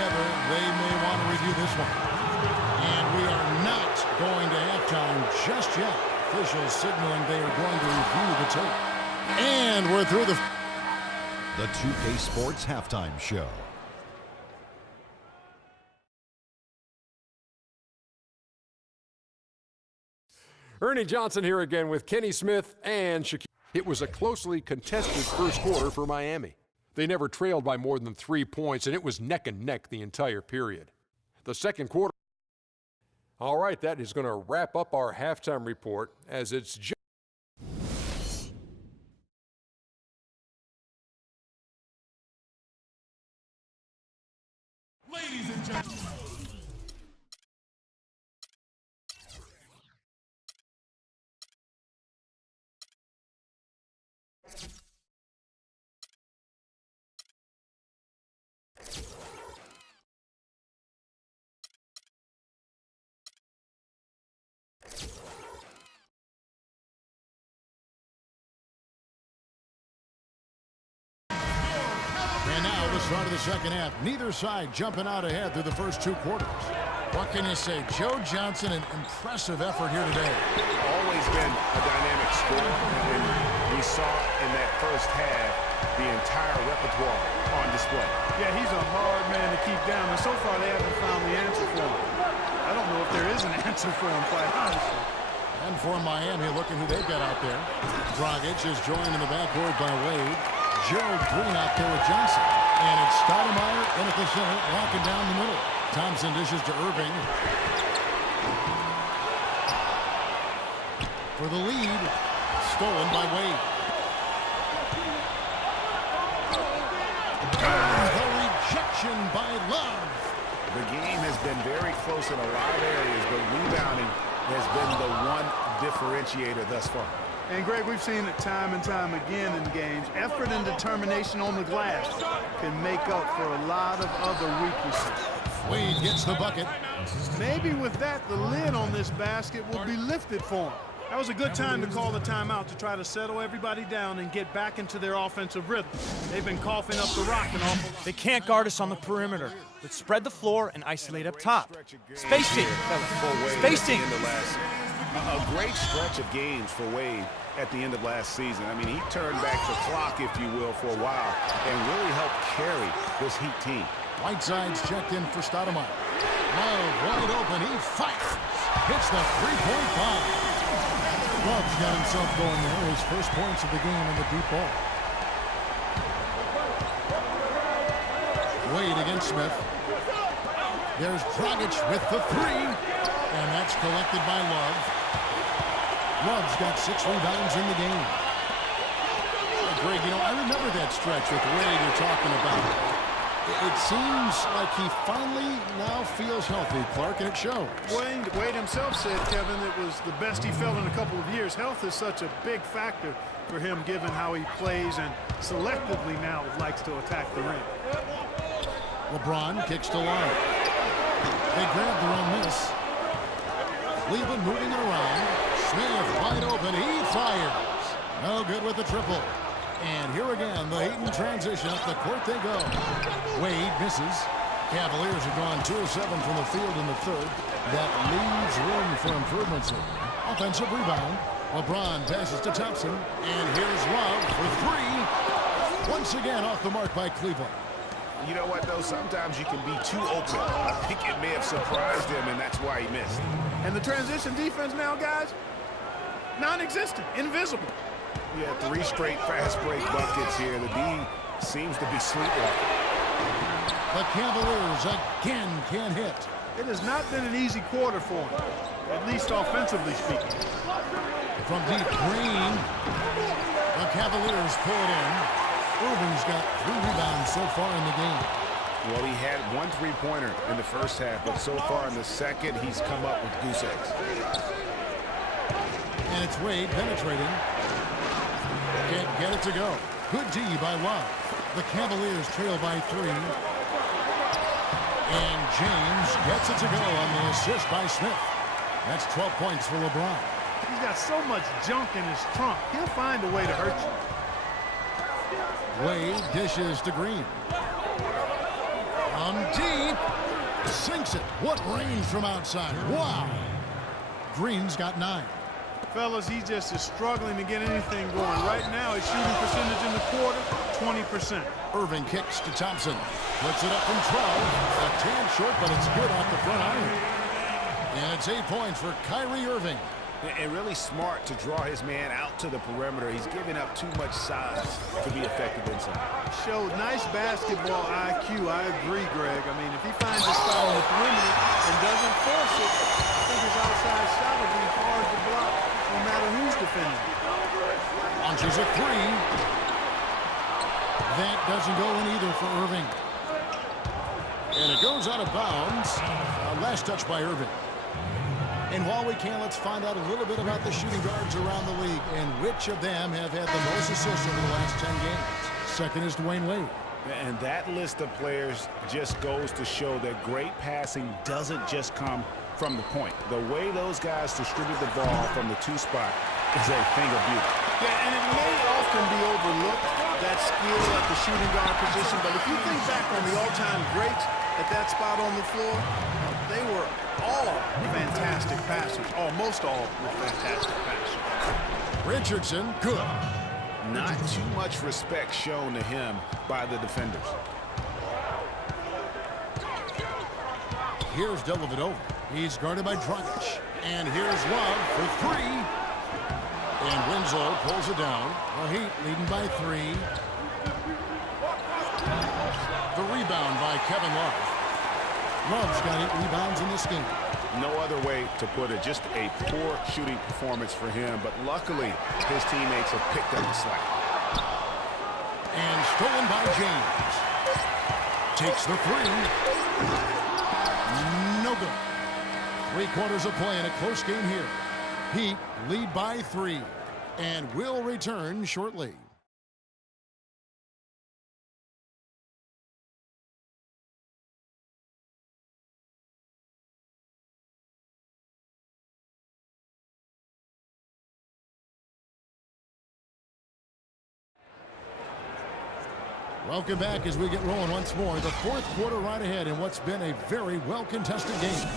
together, they may want to review this one. And we are not going to halftime just yet. Officials signaling they are going to review the tape. And we're through the 2K Sports Halftime Show. Ernie Johnson here again with Kenny Smith and Shaquille. It was a closely contested first quarter for Miami. They never trailed by more than 3 points, and it was neck and neck the entire period. The second quarter. All right, that is going to wrap up our halftime report as it's just. Ladies and gentlemen. And now the start of the second half. Neither side jumping out ahead through the first 2 quarters. What can you say? Joe Johnson, an impressive effort here today. Always been a dynamic scorer, and we saw in that first half the entire repertoire on display. Yeah, he's a hard man to keep down, and so far they haven't found the answer for him. I don't know if there is an answer for him, quite honestly. And for Miami, looking who they've got out there. Dragic is joined in the backcourt by Wade. Gerald Green out there with Johnson. And it's Stoudemire in at the center, locking down the middle. Thompson dishes to Irving. For the lead, stolen by Wade. And the rejection by Love. The game has been very close in a lot of areas, but rebounding has been the one differentiator thus far. And, Greg, we've seen it time and time again in games. Effort and determination on the glass can make up for a lot of other weaknesses. Wade gets the bucket. Maybe with that, the lid on this basket will be lifted for him. That was a good time to call the timeout to try to settle everybody down and get back into their offensive rhythm. They've been coughing up the rock an awful lot. They can't guard us on the perimeter. Let's spread the floor and isolate up top. Spacing, fellas. Spacing. A great stretch of games for Wade at the end of last season. I mean, he turned back the clock, if you will, for a while and really helped carry this Heat team. Whiteside's checked in for Stoudemire. Love wide open. He fires. Hits the three-point bomb. Love's got himself going there. His first points of the game on the deep ball. Wade against Smith. There's Dragic with the three. And that's collected by Love. Love's got 6 rebounds in the game. Greg, you know, I remember that stretch with Wade you're talking about. It seems like he finally now feels healthy, Clark, and it shows. Wade himself said, Kevin, it was the best he felt in a couple of years. Health is such a big factor for him, given how he plays and selectively now likes to attack the rim. LeBron kicks to Love. They grab their own miss. Cleveland moving it around. Smith wide open. He fires. No good with the triple. And here again, the Heat in transition. Up the court they go. Wade misses. Cavaliers have gone 2 of 7 from the field in the third. That leaves room for improvements here. Offensive rebound. LeBron passes to Thompson. And here's Love for 3. Once again off the mark by Cleveland. You know what, though? Sometimes you can be too open. I think it may have surprised him, and that's why he missed. And the transition defense now, guys, non-existent, invisible. Yeah, 3 straight fast break buckets here. The D seems to be sleepwalking. The Cavaliers again can't hit. It has not been an easy quarter for him, at least offensively speaking. From deep, Green. The Cavaliers pull it in. Irving's got 3 rebounds so far in the game. Well, he had 1 3-pointer in the first half, but so far in the second, he's come up with goose eggs. And it's Wade penetrating. Can't get it to go. Good D by Love. The Cavaliers trail by 3. And James gets it to go on the assist by Smith. That's 12 points for LeBron. He's got so much junk in his trunk. He'll find a way to hurt you. Wade dishes to Green. From deep. Sinks it. What range from outside. Wow. Green's got 9. Fellas, he just is struggling to get anything going. Right now, his shooting percentage in the quarter, 20%. Irving kicks to Thompson. Puts it up from 12. A tan short, but it's good off the front iron. And it's 8 points for Kyrie Irving. And really smart to draw his man out to the perimeter. He's giving up too much size to be effective inside. Showed nice basketball IQ. I agree, Greg. I mean, if he finds a spot on the perimeter and doesn't force it, I think his outside shot will be hard to block no matter who's defending. Launches a 3. That doesn't go in either for Irving. And it goes out of bounds. Last touch by Irving. And while we can, let's find out a little bit about the shooting guards around the league and which of them have had the most assists over the last 10 games. Second is Dwayne Wade. And that list of players just goes to show that great passing doesn't just come from the point. The way those guys distribute the ball from the 2 spot is a thing of beauty. Yeah, and it may often be overlooked, that skill at the shooting guard position, but if you think back on the all-time greats at that spot on the floor, they were all fantastic passers. Almost all were fantastic passers. Richardson, good. Not too much respect shown to him by the defenders. Here's Dellavedova. He's guarded by Dragic. And here's Love for 3. And Winslow pulls it down. The Heat leading by 3. The rebound by Kevin Love. Love's got 8 rebounds in this game. No other way to put it. Just a poor shooting performance for him. But luckily, his teammates have picked up the slack. And stolen by James. Takes the 3. No good. 3 quarters of play in a close game here. Heat lead by 3. And will return shortly. Welcome back as we get rolling once more. The 4th quarter right ahead in what's been a very well-contested game.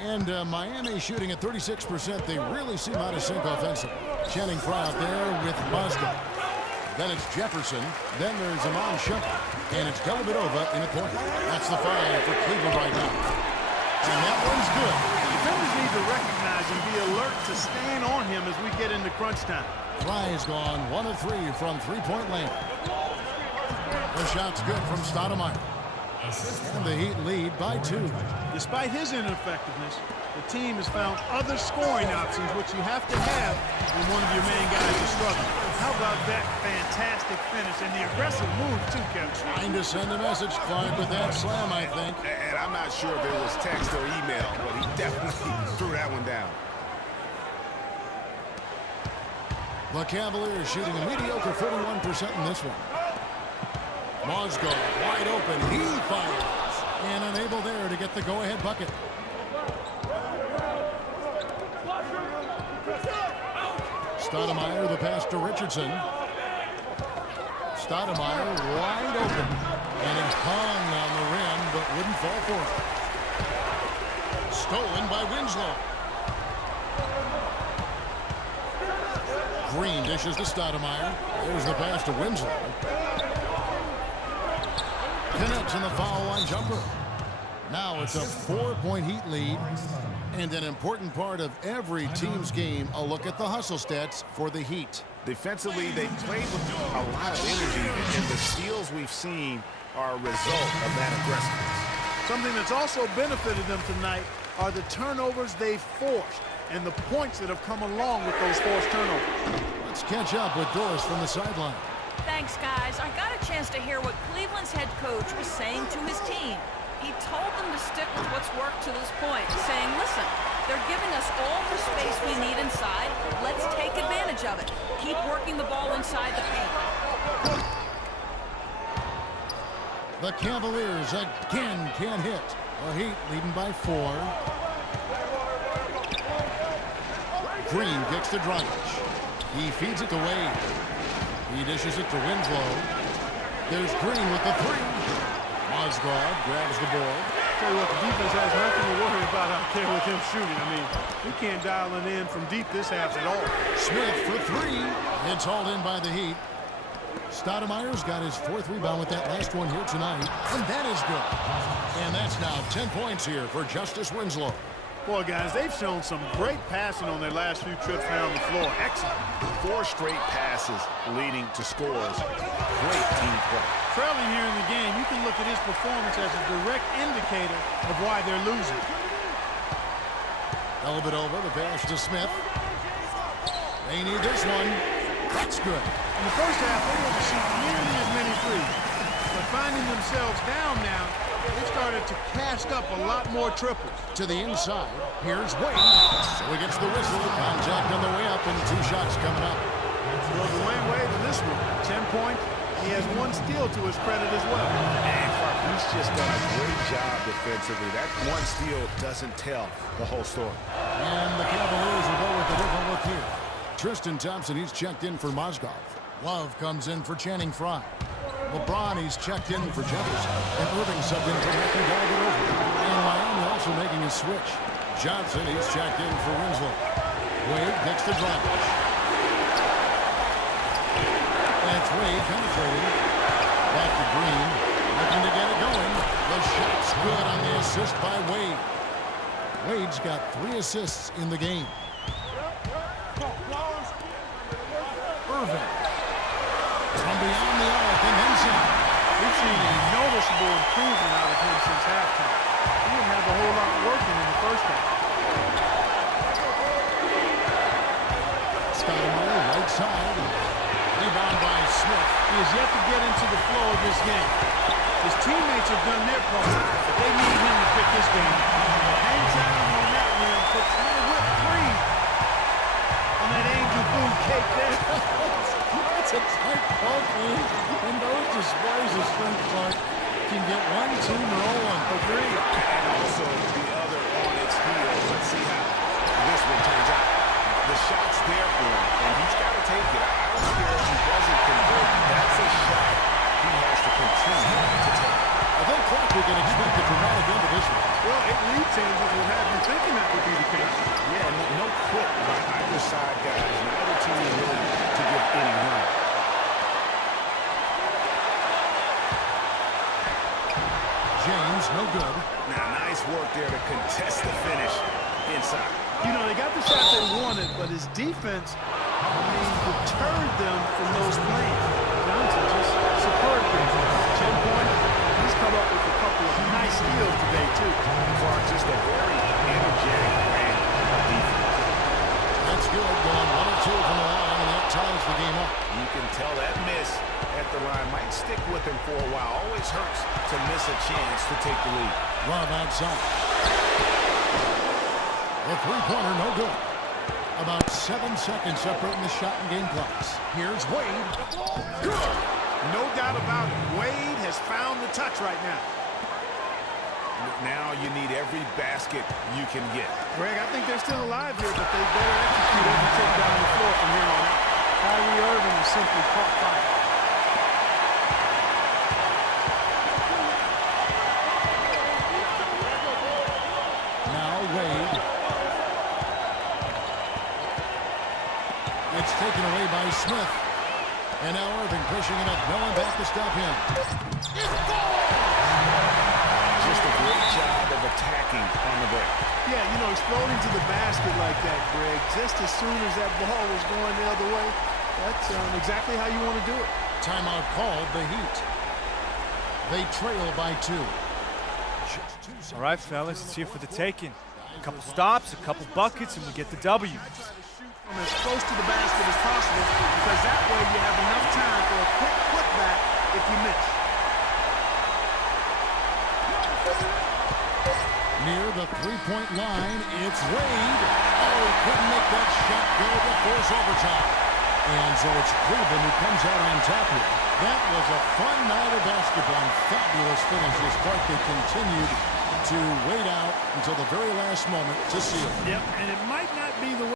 And Miami shooting at 36%. They really seem out of sync offensively. Channing Frye out there with Boston. Then it's Jefferson. Then there's Iman Shumpert. And it's Dellavedova in the corner. That's the 5 for Cleveland right now. And that one's good. Defenders need to recognize and be alert to staying on him as we get into crunch time. Frye's gone 1 of 3 from 3-point land. The shot's good from Stoudemire. And the Heat lead by 2. Despite his ineffectiveness, the team has found other scoring options, which you have to have when one of your main guys is struggling. How about that fantastic finish and the aggressive move, too, Kevin? Trying to send a message, Clark, with that slam, I think. And I'm not sure if it was text or email, but he definitely threw that one down. The Cavaliers shooting a mediocre 41% in this one. Mozgov wide open. He fires. And unable there to get the go-ahead bucket. Stoudemire, the pass to Richardson. Stoudemire wide open. And he hung on the rim, but wouldn't fall for it. Stolen by Winslow. Green dishes to Stoudemire. There's the pass to Winslow. Connects in the foul line jumper. Now it's a 4-point Heat lead. And an important part of every team's game, a look at the hustle stats for the Heat. Defensively, they played with a lot of energy, and the steals we've seen are a result of that aggressiveness. Something that's also benefited them tonight are the turnovers they've forced and the points that have come along with those forced turnovers. Let's catch up with Doris from the sideline. Thanks, guys. I got a chance to hear what Cleveland's head coach was saying to his team. He told them to stick with what's worked to this point, saying, listen, they're giving us all the space we need inside. Let's take advantage of it. Keep working the ball inside the paint. The Cavaliers again can't hit. The Heat leading by 4. Green kicks to Dragic. He feeds it to Wade. He dishes it to Winslow. There's Green with the three. Mozgov grabs the board. Tell you what, the defense has nothing to worry about out there with him shooting. I mean, he can't dial it in from deep this half at all. Smith for three. It's hauled in by the Heat. Stoudemire's got his fourth rebound with that last one here tonight, and that is good. And that's now 10 points here for Justice Winslow. Boy, guys, they've shown some great passing on their last few trips down the floor. Excellent. 4 straight passes leading to scores. Great team play. Trailing here in the game, you can look at his performance as a direct indicator of why they're losing. Elbit over the pass to Smith. They need this one. That's good. In the first half, they didn't shoot nearly as many threes. But finding themselves down now, they started to cast up a lot more triples. To the inside. Here's Wade. So he gets the whistle. Contact on the way up, and 2 shots coming up. Well, Dwayne Wade in this one, 10 points. He has 1 steal to his credit as well. And he's just done a great job defensively. That 1 steal doesn't tell the whole story. And the Cavaliers will go with a different look here. Tristan Thompson, he's checked in for Mozgov. Love comes in for Channing Frye. LeBron, he's checked in for Jefferson. And Irving subbed in for Matthew Dellavedova. And Miami also making a switch. Johnson, he's checked in for Winslow. Wade takes the drive. That's Wade penetrating. Back to Green. Looking to get it going. The shot's good on the assist by Wade. Wade's got 3 assists in the game. Irving. From beyond the arc and then some. We've seen a noticeable improvement out of him since halftime. He didn't have a whole lot working in the first half. Stoudemire right side. Rebound by Smith. He has yet to get into the flow of this game. His teammates have done their part, but they need him to pick this game. Hang time on that rim, puts a little whipped cream on that angel food cake there. It's a tight ball game, and those displays of strength, Clark, can get 1, 2, or 0-1. Agreed. And also the other on its heels. Let's see how this one turns out. The shot's there for him, and he's got to take it. I don't care if he doesn't convert. That's a shot he has to continue to take. I think, Clark, we can expect a dramatic end to this one. Well, it lead changes would have you thinking that would be the case. Yeah, no quit by either side, guys. Neither team is willing to give any room. James, no good. Now, nice work there to contest the finish inside. You know, they got the shot they wanted, but his defense, deterred them from those plays. Johnson just superb. 10 points. He's come up with a couple of nice steals today, too. Clark, just a very energetic brand of defense. That's good. Going 1 or 2 from the line, and that ties the game up. You can tell that miss at the line might stick with him for a while. Always hurts to miss a chance to take the lead. Love outside. The 3-pointer, no good. About 7 seconds separating the shot and game clocks. Here's Wade. Good. No doubt about it. Wade has found the touch right now. Now you need every basket you can get. Greg, I think they're still alive here, but they better execute every trip down the floor from here on out. Kyrie Irving is simply caught fire. Now Wade. It's taken away by Smith. And now Irving pushing it up. No one back to stop him. Just a great job of attacking on the break. Yeah, you know, exploding to the basket like that, Greg, just as soon as that ball was going the other way, that's exactly how you want to do it. Timeout called, the Heat. They trail by 2. All right, fellas, it's here for the taking. A couple stops, a couple buckets, and we get the W. From as close to the basket as possible, because that way you have enough time for a quick putback if you miss. Near the 3-point line, it's Wade. Oh, he couldn't make that shot go to force overtime. And so it's Cleveland who comes out on top here. That was a fun night of basketball. Fabulous finishes. Clark, they continued to wait out until the very last moment to seal it. Yep, and it might not be the way